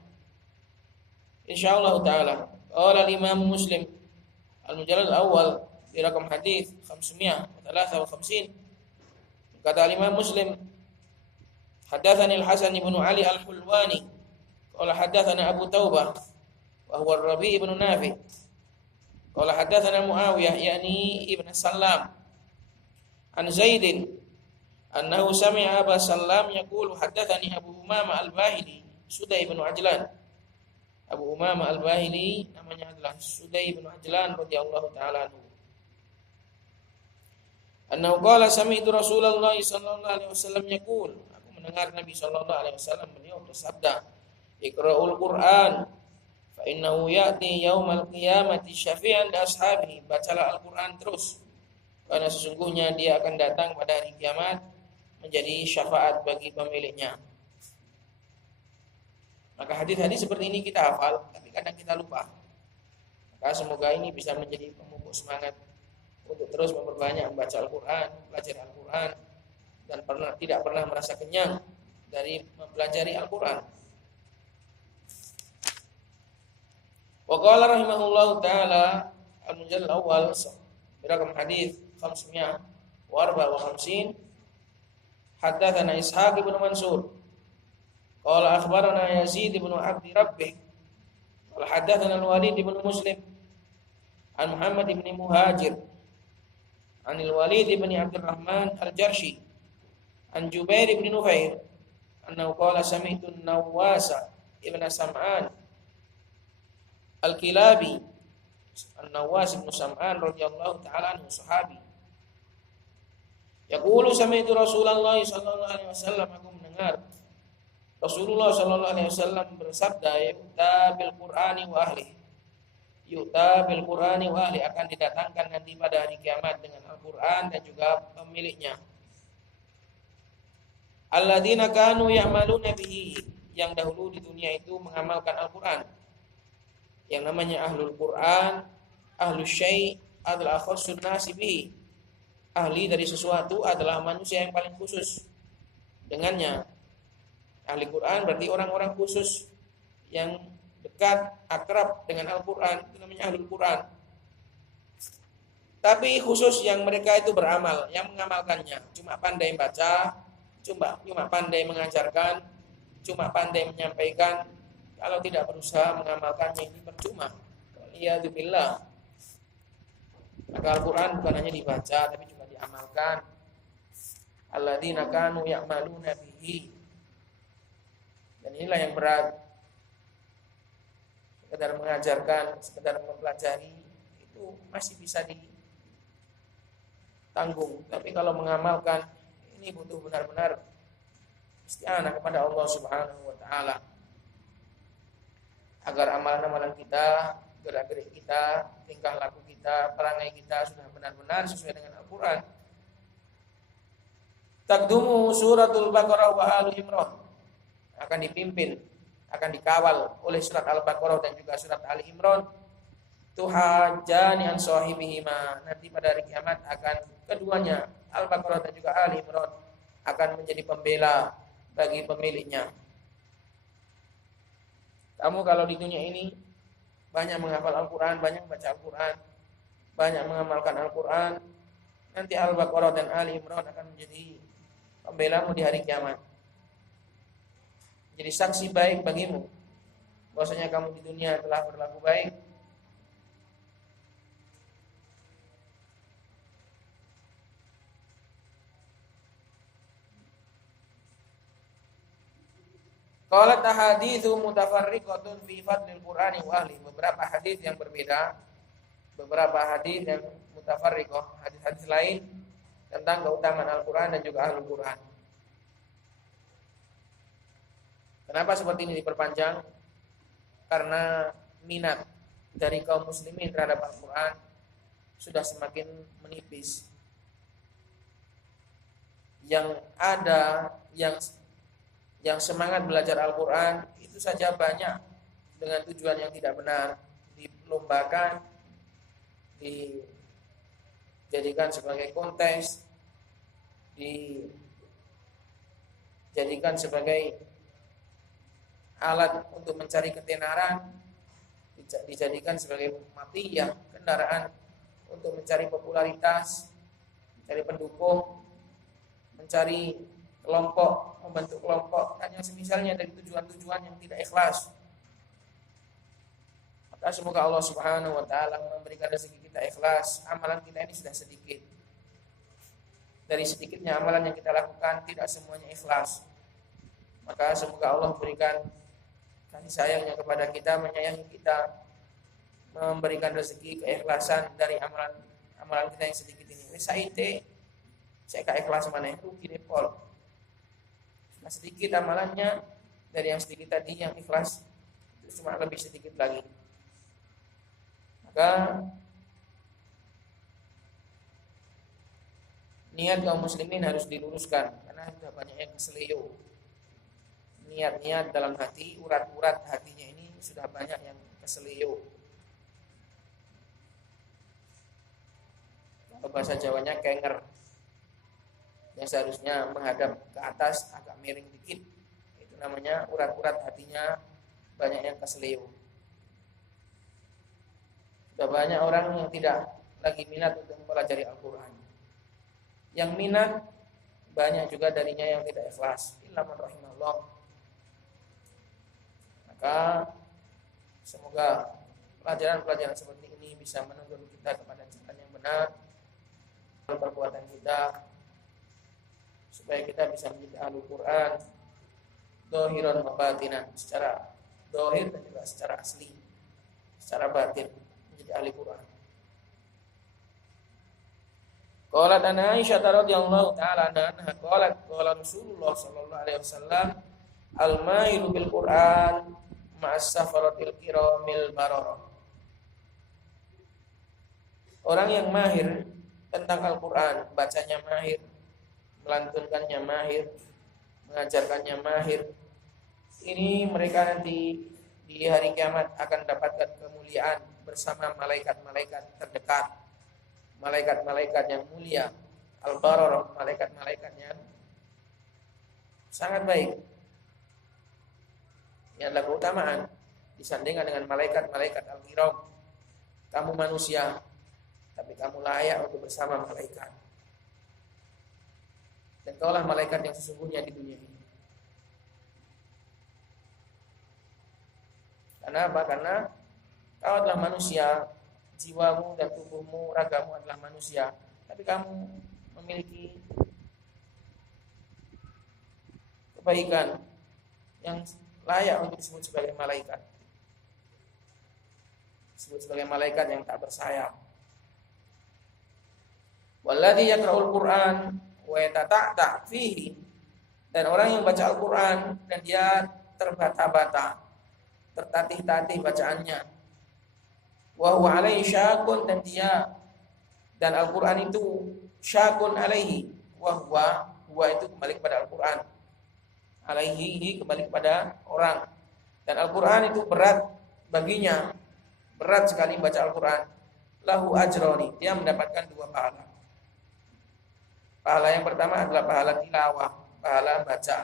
Insyaallah taala. Qala Imam Muslim al-mujallad al-awwal di rakam hadis 553. Kata Imam Muslim, hadatsani Al-Hasan ibn Ali Al-Hulwani, qala hadatsana Abu Taubah wa huwa Ar-Rabi' ibn Nafi', qala hadatsana Muawiyah yakni ibn Sallam an Zaid annahu sami'a Aba Sallam yaqulu haddatsani Abu Umamah Al-Bahili Sudai bin Ajlan. Abu Umamah Al-Bahili namanya adalah Sudai bin Ajlan radhiyallahu taala anhu. Annahu qala sami'tu Rasulullah sallallahu alaihi wasallam yaqul, aku mendengar Nabi sallallahu alaihi wasallam beliau bersabda, Iqra'ul Qur'an fa innahu ya'ti yaumal qiyamati syafi'an li ashabihi. Bacalah Al-Qur'an terus, karena sesungguhnya dia akan datang pada hari kiamat menjadi syafaat bagi pemiliknya. Maka hadis-hadis seperti ini kita hafal, tapi kadang kita lupa. Maka semoga ini bisa menjadi pemupuk semangat untuk terus memperbanyak membaca Al-Quran, belajar Al-Quran, dan tidak pernah merasa kenyang dari mempelajari Al-Quran. Wa qala rahimahullahu ta'ala al-mujallal awal birakam hadis 554. Haddatsana Ishaq bin Mansur qala akhbarana Yazid bin Abdi Rabbih qala haddatsana Al-Walid bin Muslim an Muhammad bin Muhajir an Al-Walid bin Abdurrahman Al-Jarshi an Jubair bin Nufair annahu qala sami'tu An-Nawwasa ibn Sam'an Al-Kilabi. An-Nawwas bin Sam'an radhiyallahu ta'ala anhu sahabi. Yaqulu sami'tu Rasulullah sallallahu alaihi wasallam, aku mendengar Rasulullah sallallahu alaihi wasallam bersabda, yu'ta bil Qur'ani wa ahli. Yu'ta bil Qur'ani wa ahli, akan didatangkan nanti pada hari kiamat dengan Al-Qur'an dan juga pemiliknya. Alladzina kanu ya'maluna bihi, yang dahulu di dunia itu mengamalkan Al-Qur'an. Yang namanya ahlul Qur'an, ahlus syai' adalah khassun nasi bihi. Ahli dari sesuatu adalah manusia yang paling khusus dengannya. Ahli Quran berarti orang-orang khusus yang dekat, akrab dengan Al-Quran, itu namanya ahlul Quran. Tapi khusus yang mereka itu beramal, yang mengamalkannya, cuma pandai baca, cuma pandai mengajarkan, cuma pandai menyampaikan, kalau tidak berusaha mengamalkannya ini percuma. Waliyadzubillah. Maka Al-Quran bukan hanya dibaca, tapi juga diamalkan. Alladzina kanu ya'maluna bihi. Dan inilah yang berat. Sekedar mengajarkan, sekedar mempelajari, itu masih bisa ditanggung. Tapi kalau mengamalkan, ini butuh benar-benar isti'anah kepada Allah Subhanahu wa taala. Agar amalan-amalan kita, gerak-gerik kita, tingkah laku kita, perangai kita sudah benar-benar sesuai dengan Al-Quran. Takdumu suratul Baqarah wa Ali Imran, akan dipimpin, akan dikawal oleh surat Al-Baqarah dan juga surat Ali Imran. Tuhajani an sahibihima, nanti pada hari kiamat akan keduanya, Al-Baqarah dan juga Ali Imran, akan menjadi pembela bagi pemiliknya. Kamu kalau di dunia ini banyak menghafal Al-Quran, banyak baca Al-Quran, banyak mengamalkan Al-Quran, nanti Al-Baqarah dan Ali Imran akan menjadi pembelamu di hari kiamat. Jadi saksi baik bagimu bahwasanya kamu di dunia telah berlaku baik. Qalat ahaditsu mutafarriqatun fi fadlil Qur'ani wa ahli. Beberapa hadis yang berbeda, beberapa hadis yang mutafarriqah, hadis-hadis lain tentang keutamaan Al-Qur'an dan juga Ahlul Qur'an. Kenapa seperti ini diperpanjang? Karena minat dari kaum muslimin terhadap Al-Qur'an sudah semakin menipis. Yang ada yang semangat belajar Al-Quran itu saja banyak dengan tujuan yang tidak benar, dilombakan, dijadikan sebagai kontes, dijadikan sebagai alat untuk mencari ketenaran, dijadikan sebagai matiyah, kendaraan untuk mencari popularitas, mencari pendukung, mencari kelompok, membentuk kelompok, dan yang semisalnya dari tujuan-tujuan yang tidak ikhlas. Maka semoga Allah Subhanahu wa taala memberikan rezeki kita ikhlas. Amalan kita ini sudah sedikit. Dari sedikitnya amalan yang kita lakukan tidak semuanya ikhlas. Maka semoga Allah berikan kasih sayangnya kepada kita, menyayangi kita, memberikan rezeki keikhlasan dari amalan kita yang sedikit ini. Saite saya ikhlas mana rugi depol. Nah, sedikit amalannya dari yang sedikit tadi yang ikhlas itu cuma lebih sedikit lagi. Maka niat kaum muslimin harus diluruskan karena sudah banyak yang keselio. Niat-niat dalam hati, urat-urat hatinya ini sudah banyak yang keselio. Kalau bahasa Jawanya kenger, yang seharusnya menghadap ke atas agak miring dikit, itu namanya urat-urat hatinya banyak yang keselio. Sudah banyak orang yang tidak lagi minat untuk mempelajari Al-Quran. Yang minat banyak juga darinya yang tidak ikhlas. Illa man rahimallah. Maka semoga pelajaran-pelajaran seperti ini bisa menuntun kita kepada jalan yang benar, perbuatan kita, supaya kita bisa menjadi ahlul Quran dohiran wa batinan, secara dohir dan juga secara asli, secara batin menjadi ahli Quran. Qalat ana Aisyah radhiyallahu taala anha qala Rasulullah sallallahu alaihi wasallam al-ma'ilu bil Quran ma'as safaratil kiramil bararah. Orang yang mahir tentang Al-Quran, bacanya mahir, melantunkannya mahir, mengajarkannya mahir, ini mereka nanti di hari kiamat akan dapatkan kemuliaan bersama malaikat-malaikat terdekat, malaikat-malaikat yang mulia, al-bararah, malaikat-malaikat yang sangat baik. Ini adalah keutamaan. Di disandingkan dengan malaikat-malaikat al-kiram. Kamu manusia, tapi kamu layak untuk bersama malaikat. Dan kaulah malaikat yang sesungguhnya di dunia ini. Karena apa? Karena kau adalah manusia, jiwamu dan tubuhmu, ragamu adalah manusia, tapi kamu memiliki kebaikan yang layak untuk disebut sebagai malaikat. Disebut sebagai malaikat yang tak bersayap. Walladzi yaqra'ul Qur'an wa yatata'ta fihi, dan orang yang baca Al-Qur'an dan dia terbata-bata, tertatih-tatih bacaannya. Wa huwa alaihi syaqun, dan Al-Qur'an itu syaqun alaihi, wa huwa itu kembali kepada Al-Qur'an. Alaihi kembali kepada orang. Dan Al-Qur'an itu berat baginya, berat sekali baca Al-Qur'an. Lahu ajroni, dia mendapatkan 2 pahala. Pahala yang pertama adalah pahala tilawah, pahala baca.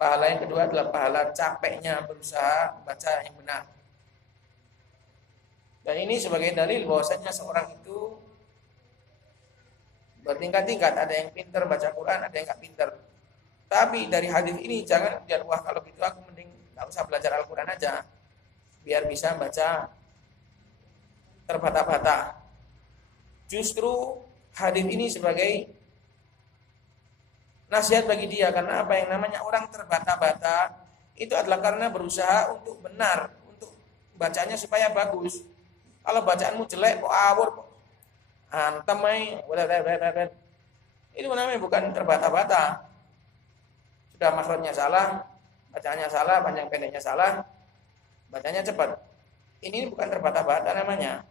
Pahala yang kedua adalah pahala capeknya berusaha baca yang benar. Dan ini sebagai dalil bahwasanya seorang itu bertingkat-tingkat, ada yang pintar baca Quran, ada yang nggak pintar. Tapi dari hadis ini jangan kemudian, wah kalau gitu aku mending nggak usah belajar Al-Quran aja, biar bisa baca terbata-bata. Justru hadis ini sebagai nasihat bagi dia, karena apa, yang namanya orang terbata-bata itu adalah karena berusaha untuk benar, untuk bacanya supaya bagus. Kalau bacaanmu jelek, kok awur, kok antemai, itu namanya bukan terbata-bata. Sudah makhrajnya salah, bacaannya salah, panjang pendeknya salah, bacanya cepat. Ini bukan terbata-bata namanya,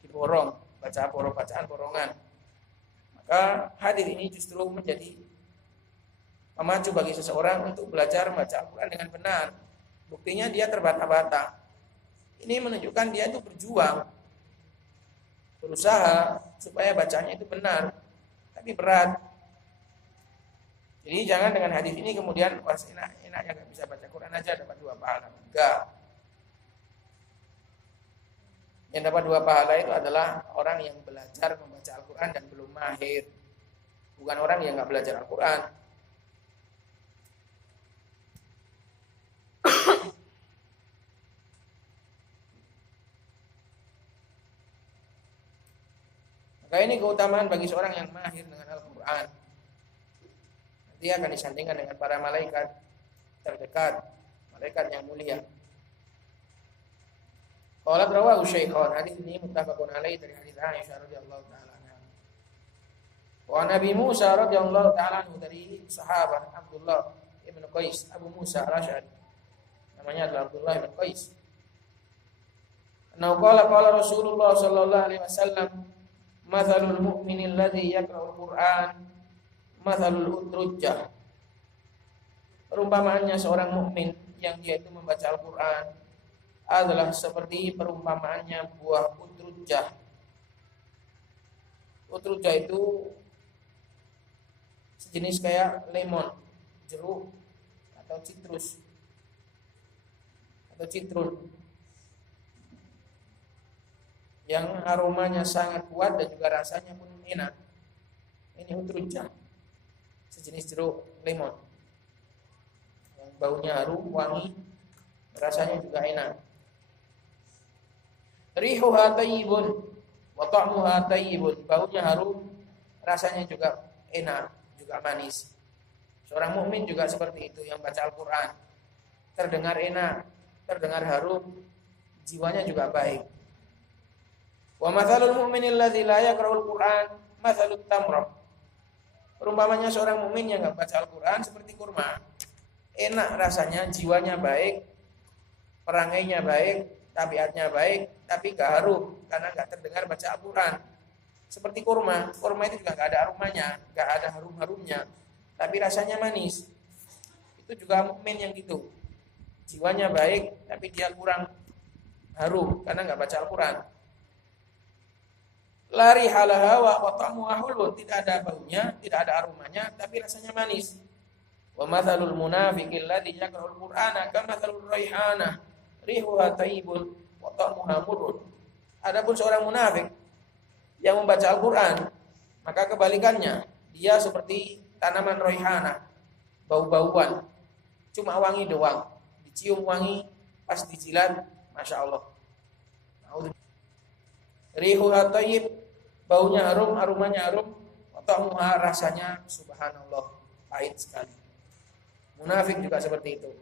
diborong, bacaan borongan. Maka hadis ini justru menjadi memacu bagi seseorang untuk belajar membaca Al-Quran dengan benar. Buktinya dia terbata-bata. Ini menunjukkan dia itu berjuang, berusaha supaya bacanya itu benar, tapi berat. Jadi jangan dengan hadis ini kemudian wah enaknya nggak bisa baca Quran aja dapat 2 pahala. Enggak. Yang dapat 2 pahala itu adalah orang yang belajar membaca Al-Quran dan belum mahir, bukan orang yang nggak belajar Al-Quran. Maka ini keutamaan bagi seorang yang mahir dengan Al-Quran. Nanti akan disandingkan dengan para malaikat terdekat, malaikat yang mulia. Qala rawahu Syaikhan, hadis ini muttafaqun alaihi dari hadis Aisyah radhiyallahu taala anha. Wa Nabi Musa radhiyallahu taala anhu, dari sahabat Abdullah ibn Qais, Abu Musa al-Asy'ari. Namanya adalah Abdullah ibn Qais. Annahu qala Rasulullah sallallahu alaihi wasallam, mathalul mu'minil ladzi yaqra'ul Qur'an mathalul utrujjah. Perumpamaannya seorang mukmin yang dia itu membaca Al-Qur'an adalah seperti perumpamaannya buah utrujjah. Utrujjah itu sejenis kayak lemon, jeruk atau citrus atau citrun yang aromanya sangat kuat dan juga rasanya pun enak. Ini utrujjah, sejenis jeruk lemon yang baunya harum, wangi, rasanya juga enak. Rihuha tayyibun wa ta'muha tayyibun, baunya harum, rasanya juga enak, juga manis. Seorang mukmin juga seperti itu, yang baca Al-Qur'an terdengar enak, terdengar harum, jiwanya juga baik. Wa mathalul mu'minil ladzi la yaqra'ul Qur'an mathalut tamra. Perumpamanya seorang mukmin yang enggak baca Al-Qur'an seperti kurma. Enak rasanya, jiwanya baik, perangainya baik, tabiatnya baik, tapi enggak harum karena enggak terdengar baca Al-Qur'an. Seperti kurma. Kurma itu juga enggak ada aromanya, enggak ada harum-harumnya, tapi rasanya manis. Itu juga mukmin yang gitu. Jiwanya baik, tapi dia kurang harum karena enggak baca Al-Qur'an. Lari halaha wa ta'muha hulun, tidak ada baunya, tidak ada aromanya, tapi rasanya manis. Wa mathalul munafiqil ladzi yaqra'ul Qur'ana kamathalur raihanah rihuha thayyibun wa ta'muha murrun. Adapun seorang munafik yang membaca Al-Qur'an, maka kebalikannya, dia seperti tanaman raihanah, bau-bauan, cuma wangi doang, dicium wangi, pas dijilat, masya Allah. Rihuha thayyib, baunya harum, aromanya harum, wa ta'muha, rasanya subhanallah, pahit sekali. Munafik juga seperti itu.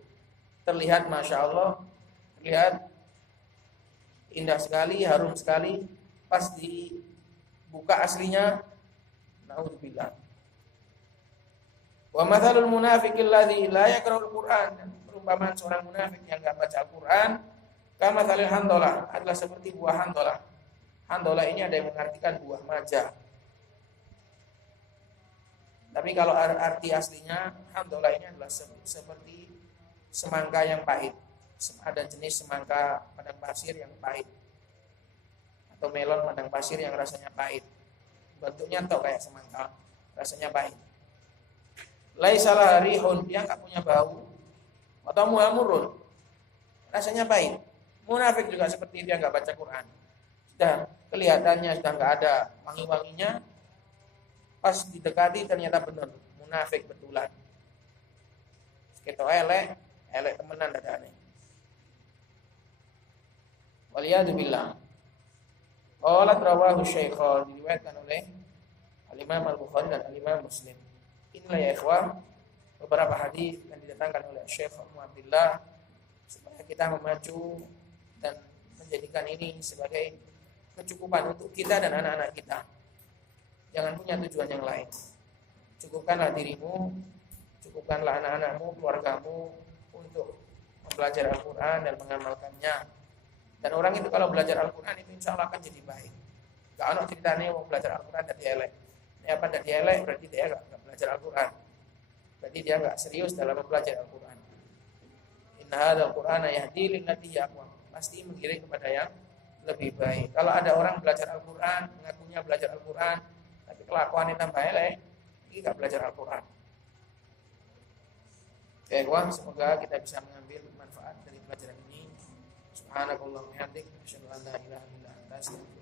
Terlihat masya Allah, terlihat indah sekali, harum sekali, pas dibuka aslinya, naudzubillah. Wa mathalul munafiqil ladzi la yaqra'ul Qur'an, perumpamaan seorang munafik yang enggak baca Al-Qur'an, kamathalil handalah, adalah seperti buah handalah. Handalah ini ada yang mengartikan buah maja. Tapi kalau arti aslinya handalah ini adalah seperti semangka yang pahit. Ada jenis semangka padang pasir yang pahit, atau melon padang pasir yang rasanya pahit. Bentuknya tok kayak semangka, rasanya pahit. Laisalah rihun, dia enggak punya bau. Atau muhamurun, rasanya pahit. Munafik juga seperti dia enggak baca Quran. Sudah kelihatannya sudah enggak ada wangi-wanginya, pas didekati ternyata benar munafik betulan. Kita elek temenan dadane. Waliyadzubillah. Qalat rawahu Syaikhan, diriwayatkan oleh Al-Imam Al-Bukhari dan Al-Imam Muslim. Inilah ya ikhwah beberapa hadis yang didatangkan oleh Syekh Abdullah supaya kita memacu dan menjadikan ini sebagai kecukupan untuk kita dan anak-anak kita. Jangan punya tujuan yang lain. Cukupkanlah dirimu, cukupkanlah anak-anakmu, keluargamu untuk mempelajari Al-Quran dan mengamalkannya. Dan orang itu kalau belajar Al-Quran itu insya Allah akan jadi baik. Gak ada ceritanya mau belajar Al-Quran dari elek. Ini apa dari elek berarti dia gak belajar Al-Quran. Berarti dia gak serius dalam mempelajari Al-Quran. Inna hadzal Qur'ana yahdi lillati hiya aqwam. Pasti mengiring kepada yang lebih baik. Kalau ada orang belajar Al-Quran, mengakunya belajar Al-Quran, tapi kelakuannya tambah elek, ini gak belajar Al-Quran. Oke, wah, semoga kita bisa mengambil manfaat dari pelajaran ini. Subhanakallahumma wa bihamdika, asyhadu an la ilaha illa anta, astaghfiruka